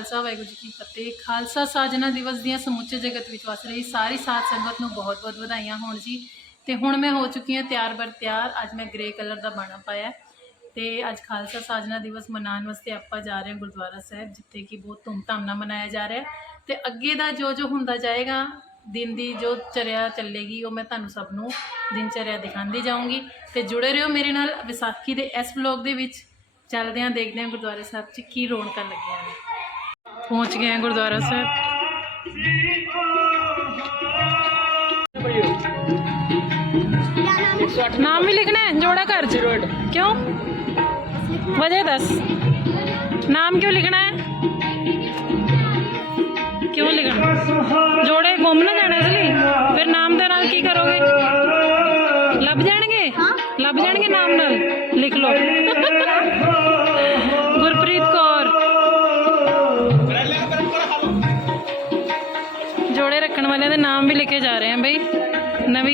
ਖਾਲਸਾ ਵਾਹਿਗੁਰੂ ਜੀ ਕੀ ਫਤਿਹ। ਖਾਲਸਾ ਸਾਜਨਾ ਦਿਵਸ ਦੀਆਂ ਸਮੁੱਚੇ ਜਗਤ ਵਿੱਚ ਵਸ ਰਹੀ ਸਾਰੀ ਸਾਧ ਸੰਗਤ ਨੂੰ ਬਹੁਤ-ਬਹੁਤ ਵਧਾਈਆਂ ਹੋਣ ਜੀ। ਤੇ ਹੁਣ ਮੈਂ ਹੋ ਚੁੱਕੀ ਹਾਂ ਤਿਆਰ ਬਰ ਤਿਆਰ। ਅੱਜ ਮੈਂ ਗ੍ਰੇ ਕਲਰ ਦਾ ਬਾਣਾ ਪਾਇਆ ਹੈ। ਤੇ ਅੱਜ ਖਾਲਸਾ ਸਾਜਨਾ ਦਿਵਸ ਮਨਾਉਣ ਵਾਸਤੇ ਆਪਾਂ ਜਾ ਰਹੇ ਹਾਂ ਗੁਰਦੁਆਰਾ ਸਾਹਿਬ, ਜਿੱਥੇ ਕਿ ਬਹੁਤ ਧੂਮਧਾਮ ਨਾਲ ਮਨਾਇਆ ਜਾ ਰਿਹਾ ਹੈ। ਤੇ ਅੱਗੇ ਦਾ ਜੋ ਜੋ ਹੁੰਦਾ ਜਾਏਗਾ, ਦਿਨ ਦੀ ਜੋ ਚਰਿਆ ਚੱਲੇਗੀ, ਉਹ ਮੈਂ ਤੁਹਾਨੂੰ ਸਭ ਨੂੰ ਦਿਨ ਚਰਿਆ ਦਿਖਾਉਂਦੀ ਜਾਊਂਗੀ। ਤੇ ਜੁੜੇ ਰਹੋ ਮੇਰੇ ਨਾਲ ਵਿਸਾਖੀ ਦੇ ਇਸ ਵਲੌਗ ਦੇ ਵਿੱਚ। ਚੱਲਦੇ ਹਾਂ, ਦੇਖਦੇ ਹਾਂ ਗੁਰਦੁਆਰਾ ਸਾਹਿਬ 'ਚ ਕੀ ਰੌਣਕਾਂ ਲੱਗੀਆਂ ਨੇ। ਪਹੁੰਚ ਗਏ ਹਾਂ ਗੁਰਦੁਆਰਾ ਸਾਹਿਬ ਨਾਮ ਵੀ ਲਿਖਣਾ ਹੈ ਜੋੜਾ ਘਰ ਚ ਕਿਉਂ ਵਜ੍ਹਾ ਦੱਸ ਨਾਮ ਕਿਉਂ ਲਿਖਣਾ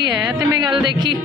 ਹੈ ਤੇ ਮੈਂ ਗੱਲ ਦੇਖੀ।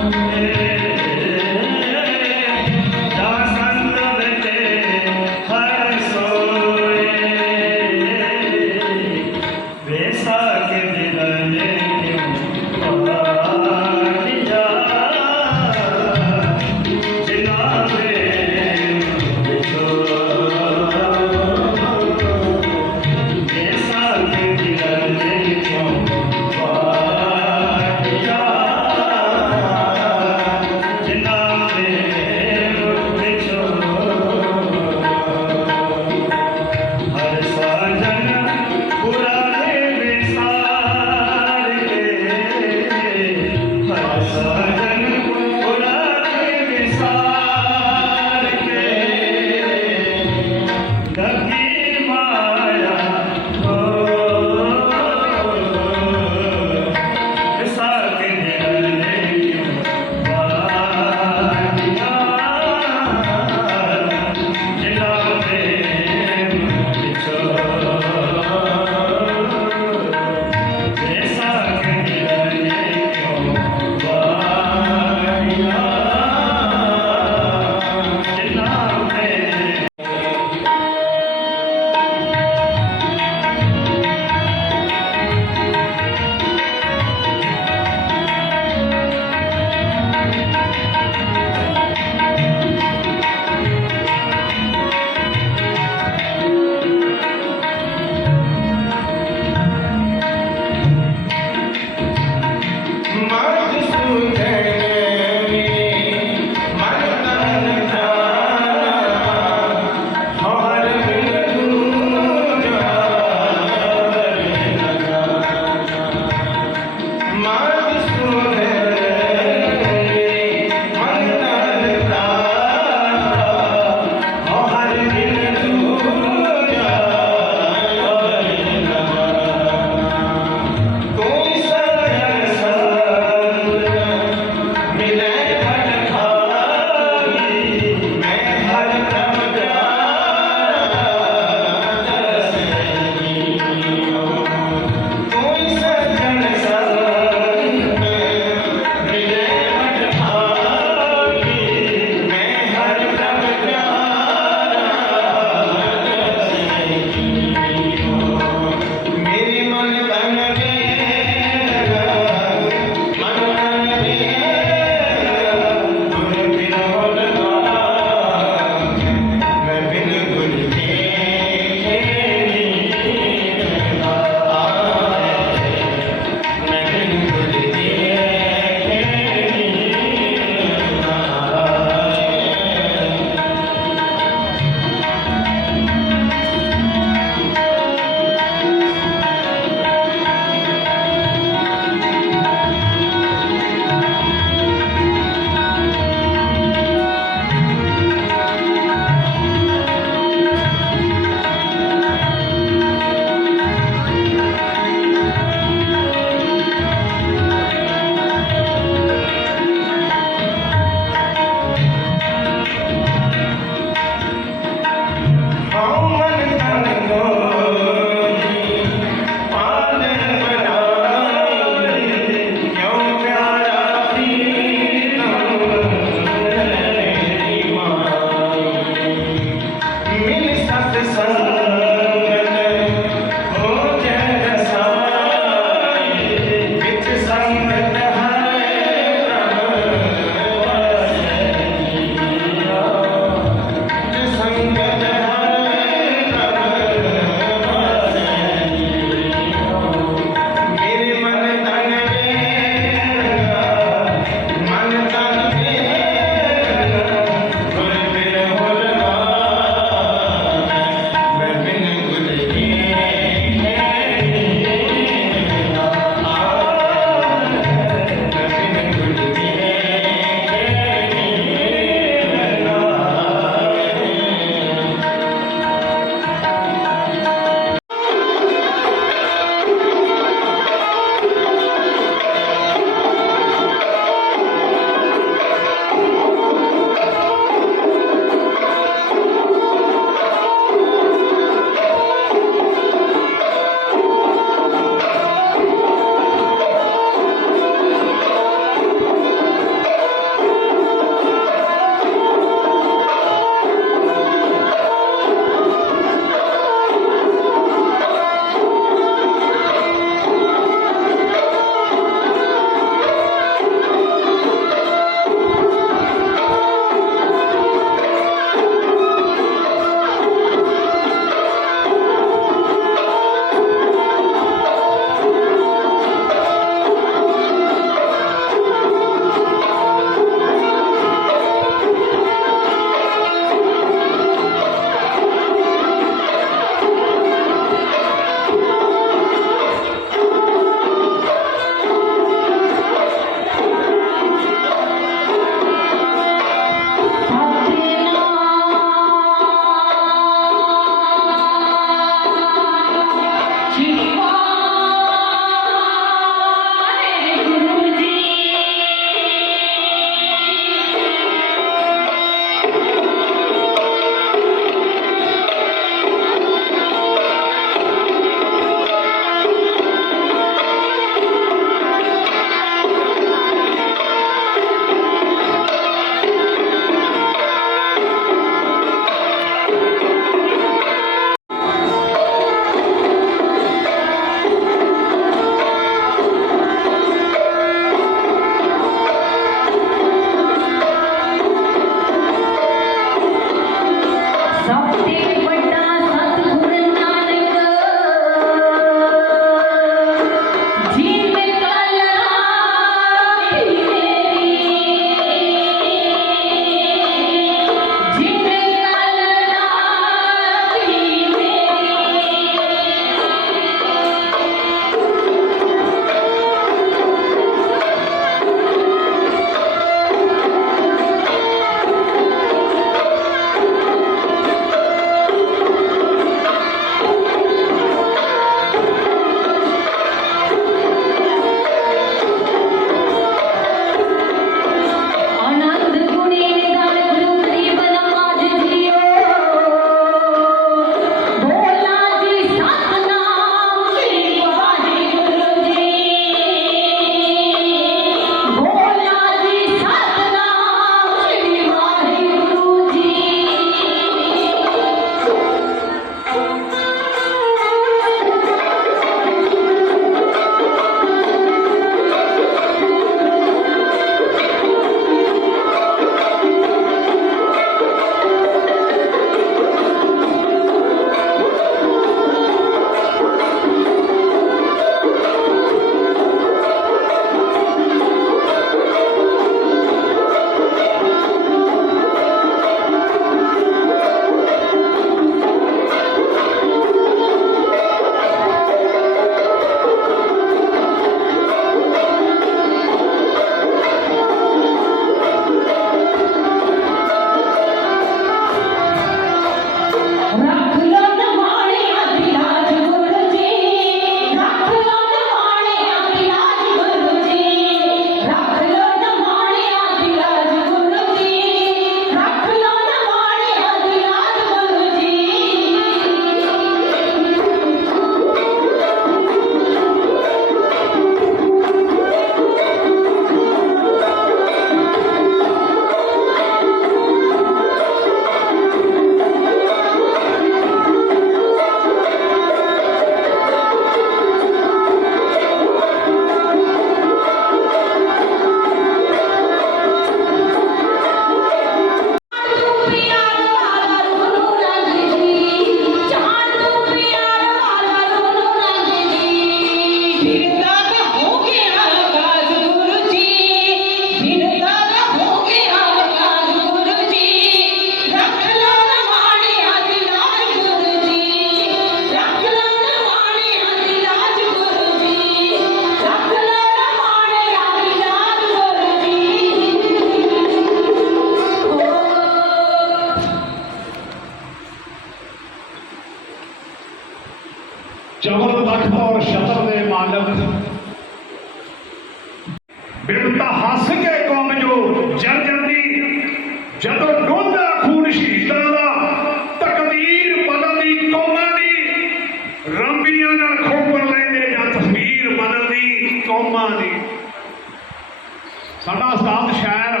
ਸਾਡਾ ਸਾਥ ਸ਼ਾਇਰ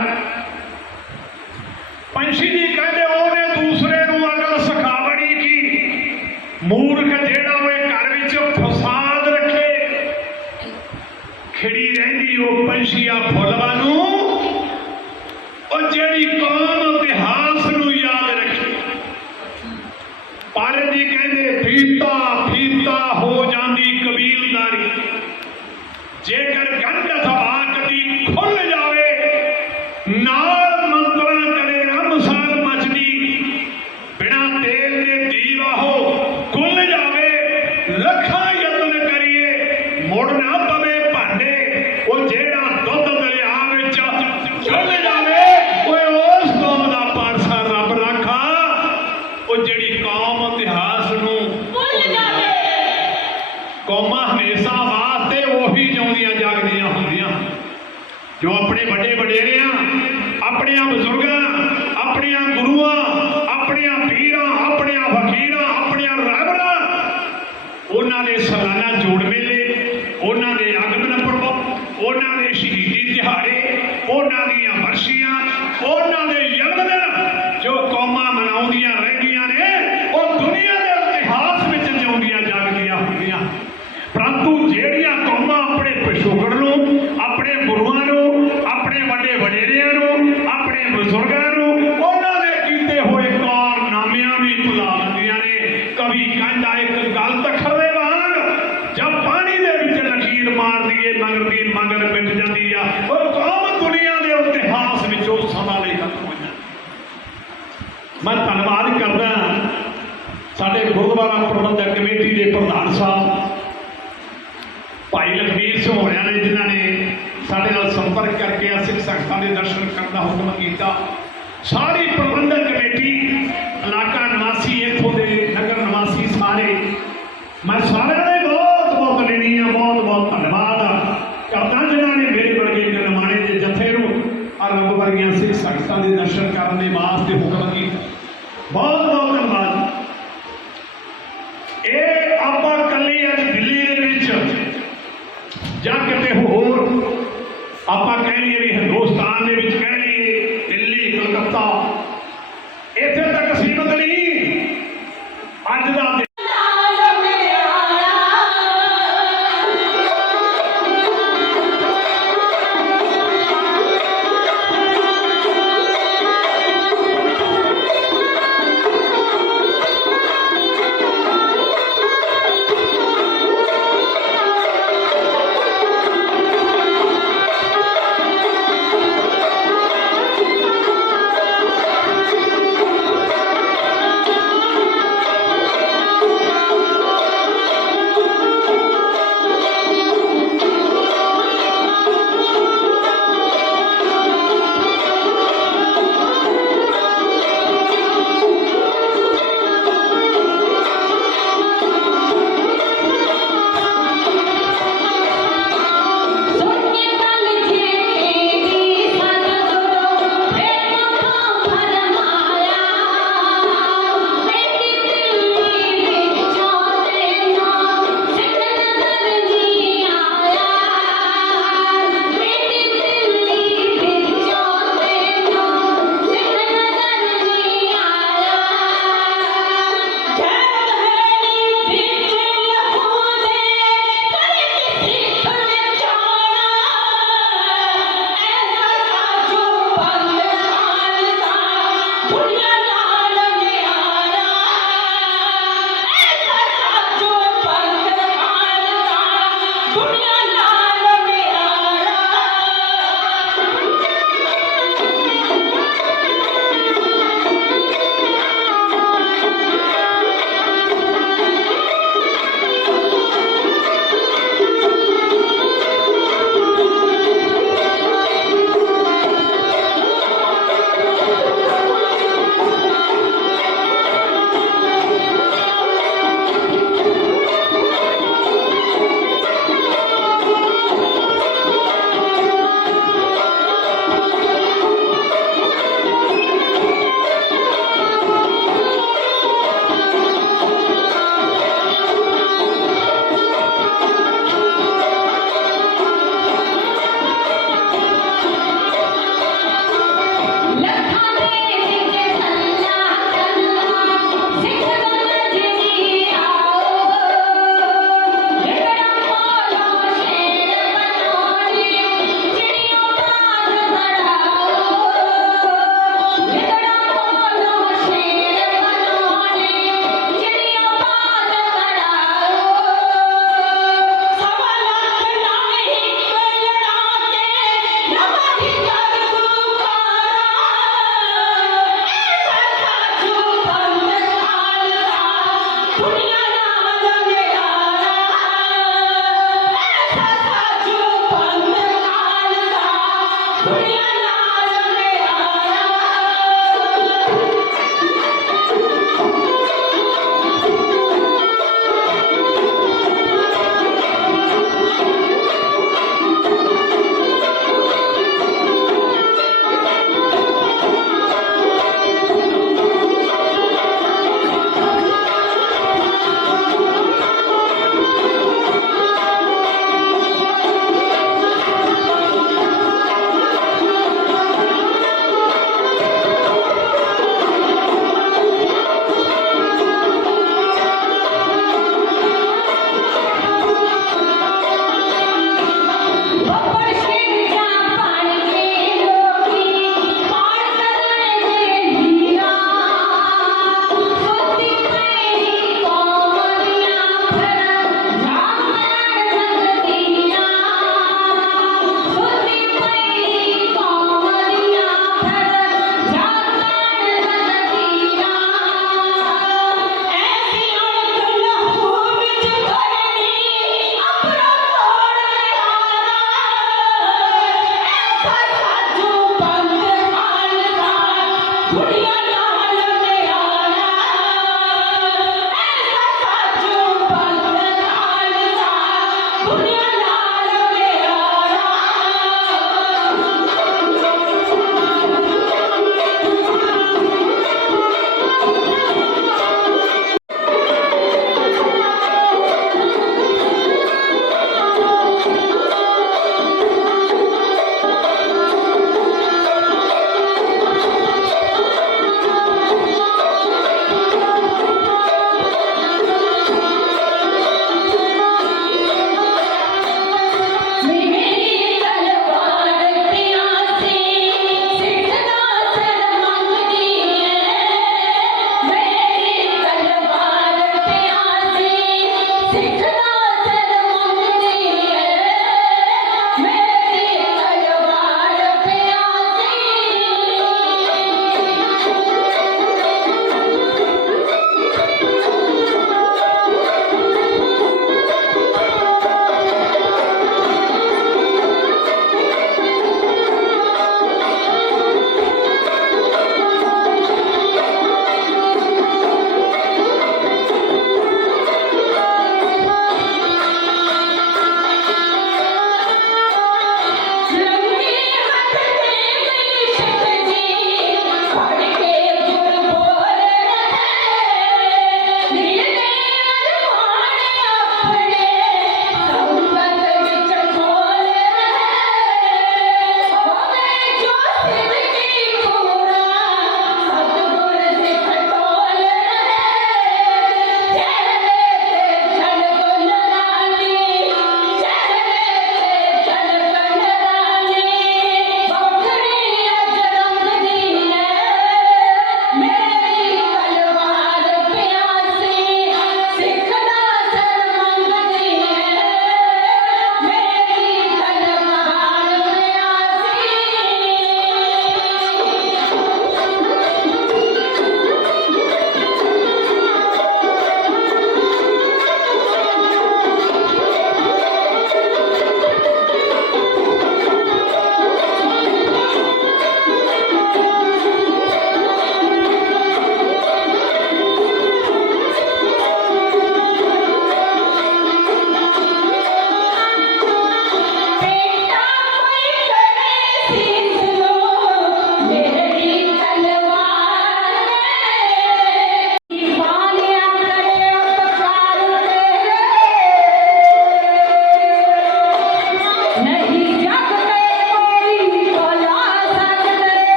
ਪੰਛੀ ਜੀ ਕਹਿੰਦੇ ਉਹਨੇ ਦੂਸਰੇ ਨੂੰ ਅਗਲ ਸਿਖਾਵਣੀ ਕੀ? ਮੂਰਖ ਜੋ ਆਪਣੇ ਵੱਡੇ ਵਡੇਰਿਆਂ, ਆਪਣਿਆਂ ਬਜ਼ੁਰਗਾਂ, ਆਪਣਿਆਂ ਗੁਰੂਆਂ, ਆਪਣਿਆਂ ਪੀਰਾਂ, ਆਪਣਿਆਂ ਫਕੀਰਾਂ ਆਪਣਿਆਂ ਰਹਿਬਰਾਂ ਉਹਨਾਂ ਦੇ ਸਾਲਾਨਾ ਜੋੜਵੇਂ 我们给的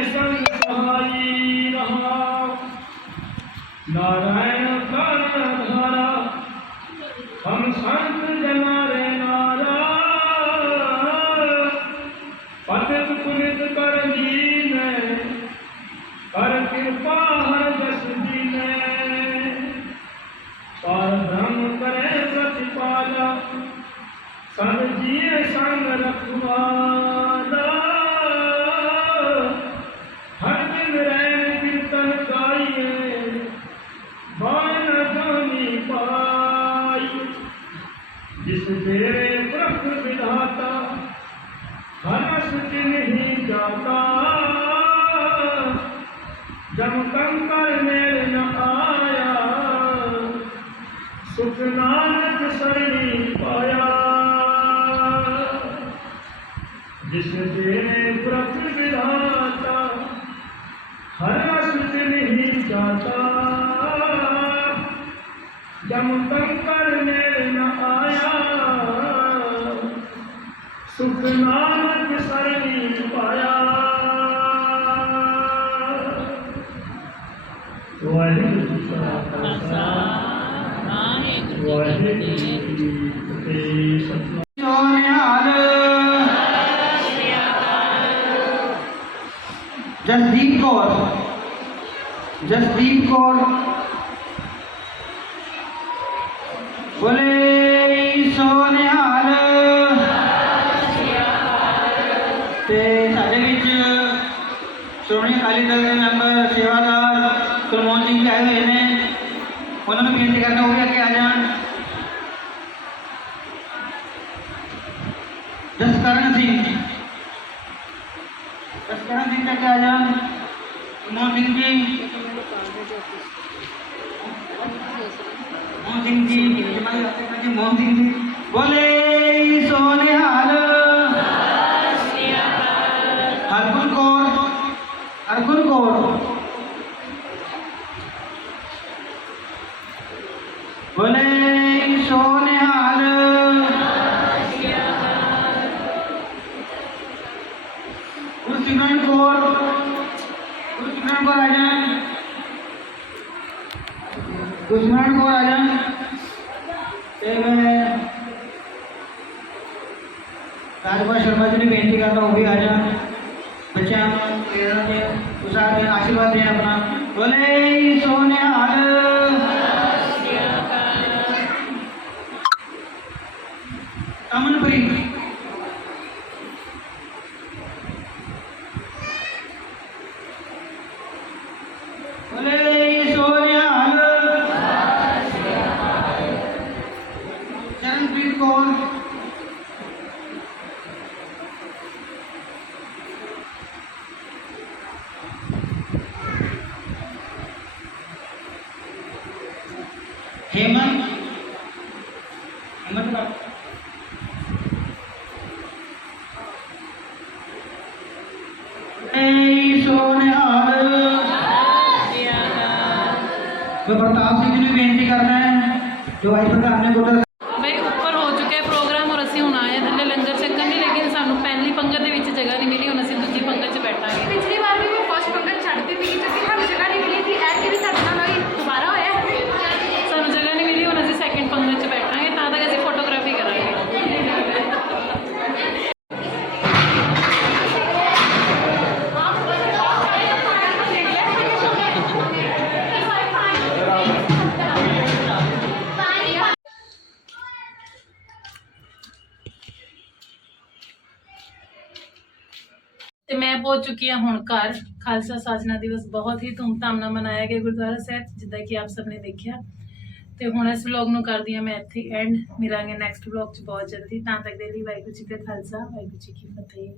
ਕੇ ਸੰਗ ਸਹਾਈ ਰਹਾ ਨਾਨਕ ਸਰਣੀ ਪਾਇਆ। ਜਿਸ ਤੇਰੇ ਪ੍ਰਭ ਵਿਧਾਤਾ ਹਰ ਰਸ ਨਹੀਂ ਜਾਤਾ। ਜਮ ਕੰਕਰ ਮੇਲ ਨ ਆਇਆ। ਸੁਖ ਨਾਨਕ ਸਰਣੀ ਪਾਇਆ। ਵਾਹਿਗੁਰੂ ਜੀ ਕਾ ਖਾਲਸਾ। ਵਾਹਿਗੁਰੂ ਜੀ ਕੀ ਫਤਿਹ ਸੋਨਿਹਾਲ ਜਸਦੀਪ ਕੌਰ। ਜਸਦੀਪ ਕੌਰ। ਬੋਲੇ ਸੋਨਿਹਾਲ। ਤੇ ਸਾਡੇ ਵਿੱਚ ਸ਼੍ਰੋਮਣੀ ਅਕਾਲੀ ਦਲ ਦੇ ਉਹਨਾਂ ਨੂੰ ਬੇਨਤੀ ਕਰਨਾ, ਉਹ ਵੀ ਅੱਗੇ ਆ ਜਾਣ। ਜਸਕਰਨ ਸਿੰਘ। ਜਸਕਰਨ ਸਿੰਘ ਤੱਕ ਆ ਜਾਣ। ਮੋਹਨ ਸਿੰਘ ਜੀ। ਮੋਹਨ ਸਿੰਘ ਜੀ, ਜਮਾਈ ਰੱਖੇ ਜੀ ਮੋਹਨ ਸਿੰਘ ਜੀ। ਬੋਲੇ। ਗੁਰਸਿਮਰਨ ਕੌਰ ਆ ਜਾਣ ਤੇ ਮੈਂ ਰਾਜਪਾਲ ਸ਼ਰਮਾ ਜੀ ਨੂੰ ਬੇਨਤੀ ਕਰਦਾ ਉਹ ਵੀ ਆ ਜਾਣ ਬੱਚਿਆਂ ਨੂੰ ਪ੍ਰੇਰਣਾ ਦੇ ਉਸਾਰ ਦੇ ਆਸ਼ੀਰਵਾਦ ਦੇਣ ਆਪਣਾ ਬੋਲੇ ਸੋਨੇ ਚੁੱਕੀ ਹਾਂ ਹੁਣ ਘਰ। ਖਾਲਸਾ ਸਾਜਨਾ ਦਿਵਸ ਬਹੁਤ ਹੀ ਧੂਮਧਾਮ ਨਾਲ ਮਨਾਇਆ ਗਿਆ ਗੁਰਦੁਆਰਾ ਸਾਹਿਬ, ਜਿੱਦਾਂ ਕਿ ਆਪ ਸਭ ਨੇ ਦੇਖਿਆ। ਤੇ ਹੁਣ ਇਸ ਵਲੌਗ ਨੂੰ ਕਰਦੀ ਹਾਂ ਮੈਂ ਇੱਥੇ ਐਂਡ ਮਿਲਾਂਗੇ ਨੈਕਸਟ ਵਲੌਗ 'ਚ ਬਹੁਤ ਜਲਦੀ। ਤਾਂ ਤੱਕ ਦੇ ਲਈ ਵਾਹਿਗੁਰੂ ਜੀ ਕਾ ਖਾਲਸਾ, ਵਾਹਿਗੁਰੂ ਜੀ ਕੀ ਫਤਿਹ।